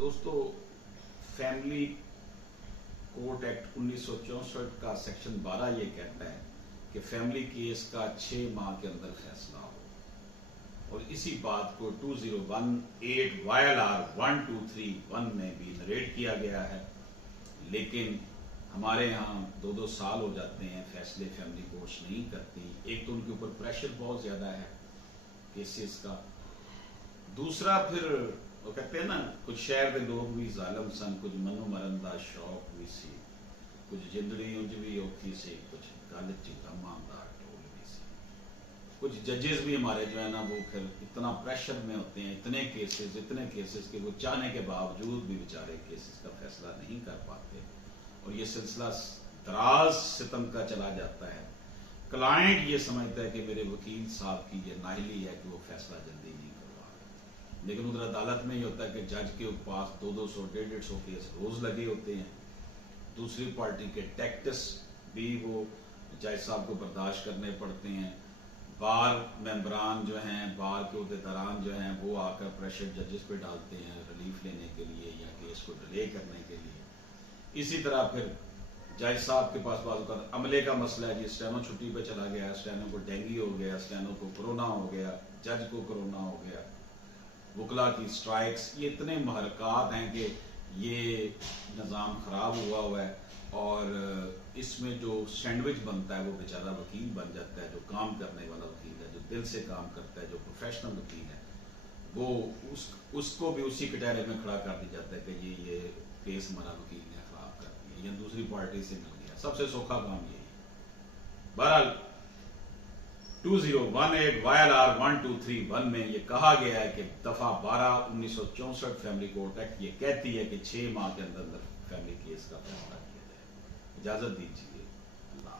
दोस्तों, family court act 1964 का section 12 ये कहता है कि फैमिली केस का 6 माह के अंदर फैसला हो, और इसी बात को 2018 YLR 1231 में भी नरेट किया गया है। लेकिन हमारे यहाँ 2-2 साल हो जाते हैं, फैसले फैमिली कोर्ट्स नहीं करती। एक तो उनके ऊपर प्रेशर बहुत ज़्यादा है केसेस का, दूसरा फिर वो कहते हैं ना, कुछ शहर के लोग भी जालम सन, कुछ मनो मरन दा शौक भी सी, कुछ जिंदड़ी उंज भी औखी सी, कुछ गल च ईमानदार टोल भी सी। कुछ जजेस भी हमारे जो है ना, वो फिर इतना प्रेशर में होते हैं, इतने केसेस के वो चाहने के बावजूद भी बेचारे केसेस का फैसला नहीं कर पाते, और ये सिलसिला दराज सितम का चला जाता है। क्लाइंट ये समझता है कि मेरे वकील साहब की ये नाहली है कि वो फैसला जल्दी नहीं करवा रहे, लेकिन उधर अदालत में ये होता है कि जज के पास 200 150 केस रोज लगे होते हैं। दूसरी पार्टी के टैक्टिस भी वो जज साहब को बर्दाश्त करने पड़ते हैं। बार मेंबरान जो हैं, बार के उहदेदारान जो हैं, वो आकर प्रेशर जजेस पे डालते हैं रिलीफ लेने के लिए या केस को डिले करने के लिए। इसी तरह फिर जज साहब के पास अमले का मसला है, जी स्टेनो छुट्टी पे चला गया, स्टेनो को डेंगू हो गया, स्टेनो को कोरोना हो गया, जज को कोरोना हो गया, वकला की स्ट्राइक्स, ये इतने महरकात हैं कि ये निज़ाम ख़राब हुआ है। और इसमें जो सैंडविच बनता है वो बेचारा वकील बन जाता है, जो काम करने वाला वकील है, जो दिल से काम करता है, जो प्रोफेशनल वकील है, वो उसको भी उसी कटहरे में खड़ा कर दिया जाता है कि ये केस हमारा वकील ने खराब कर दिया या दूसरी पार्टी से मिल गया। सबसे सौखा काम यही है। बहरहाल 2018 YLR 1231 में ये कहा गया है कि दफा 12 1964 फैमिली कोर्ट एक्ट ये कहती है कि 6 माह के अंदर फैमिली केस का फैसला किया जाए। इजाजत दीजिए। अल्लाह।